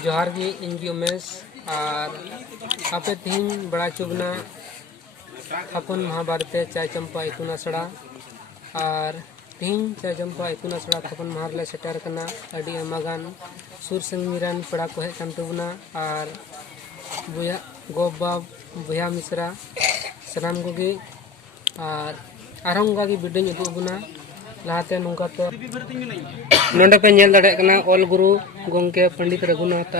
जोहार गी इंगी उमेश और आपे तीन बड़ा चुगना हपन महाभारत चाय चंपा इतुन आसड़ा और तीन चाय चंपा इतुन आसड़ा हपन महारले सेटर कना अडी अमागान सुर संगीरान पड़ा को हेज कांतबुना और बुया गोबाब बुया मिश्रा सनाम गोगी और आरंगा की बिडिंग इदुबुना लाते नुंका तो नोंडे पे नेल दाड़े कना ऑल गुरु गोंके पंडित रघुनाथ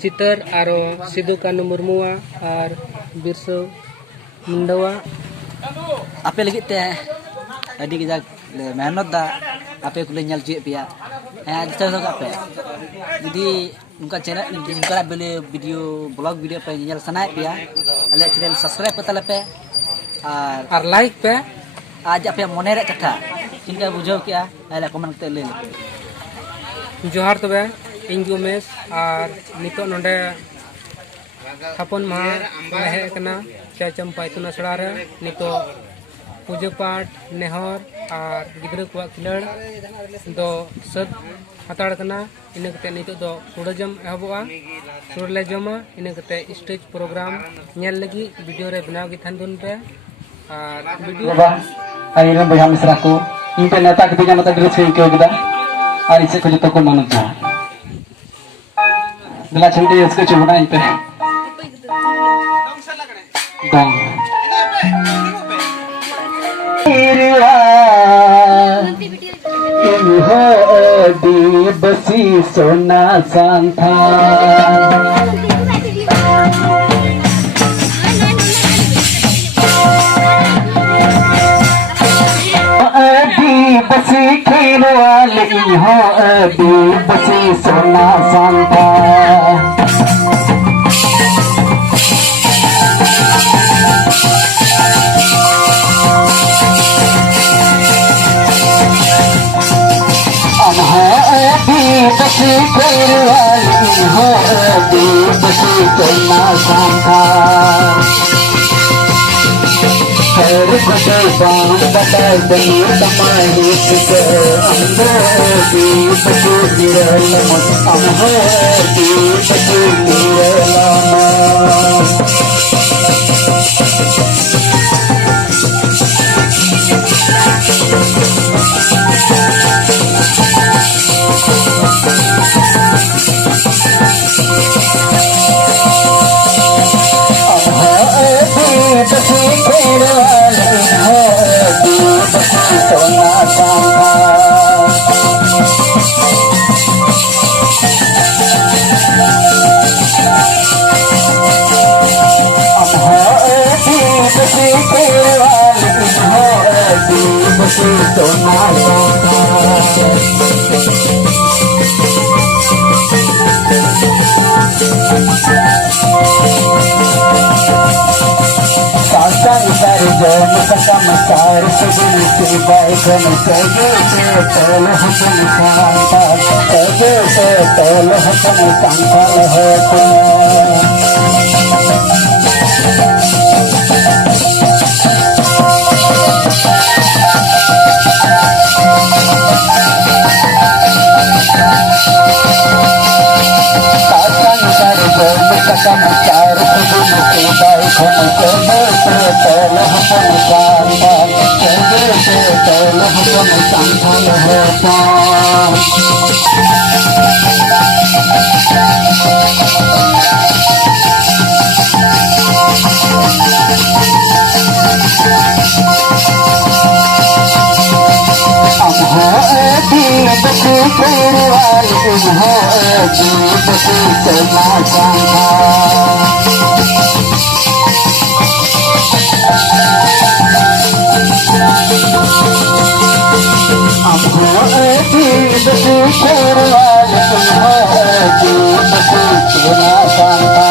चितर आरो सिदु कानु मुर्मुआ और बिरसो मुंडवा आपे लगी ते अडी गजाक मेहनत दा आपे कुले nyal cie पिया जितना तो आपे jadi उनका चैनल उनका बले वीडियो ब्लॉग वीडियो पे nyal सनाय पिया अले चैनल सब्सक्राइब पता पे और लाइक पे आज आपे मोने रे कथा चिंता बुझाव किया अले कमेंट करते ले जोहार तबे इंगी उमेश और नितो नोंडे हपन महा लहे कना चाय चंपा इतुन आसड़ा रे नितो पूजा पाठ नेहर और गिद्रा को खिलड़ दो सद हताड़ कना इने कते नितो दो सुड़जम एहबोआ सुड़ले जमा इने कते स्टेज प्रोग्राम नेल लगी वीडियो रे बनाव की थानदुन पे और वीडियो आइरे बया मिश्रा को इनते नेता के दिना नता ड्रेस के केदा और इसे को जतो को मानता दिला छंटे इसके चुबना इनते दंग हो दी बसी सोना सांथा बसी खेल वाली हो अभी बसी सोना सांता बसी खेल वाली हो अभी बसी सोना सांता हर बदल बाम बदल दनी तमाही के अंदर भी बचू गिरल अमह भी बचू गिरल मसार सगुन से बाइकन सगे से तल हसन सांता सगे से तल हसन सांता है समाचार सगुन से बाइकन सगे से तल हसन सांता सगे से तल हसन सांता है बसी खेल वाली हो जी बसी सोना सांता बसी खेल वाली हो जी बसी सोना सांता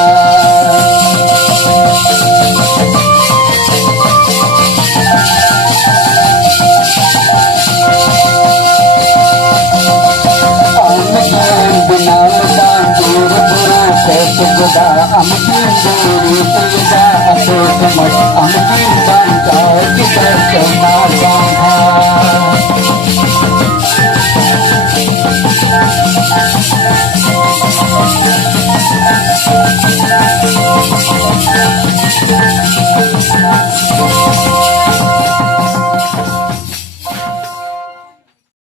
I'm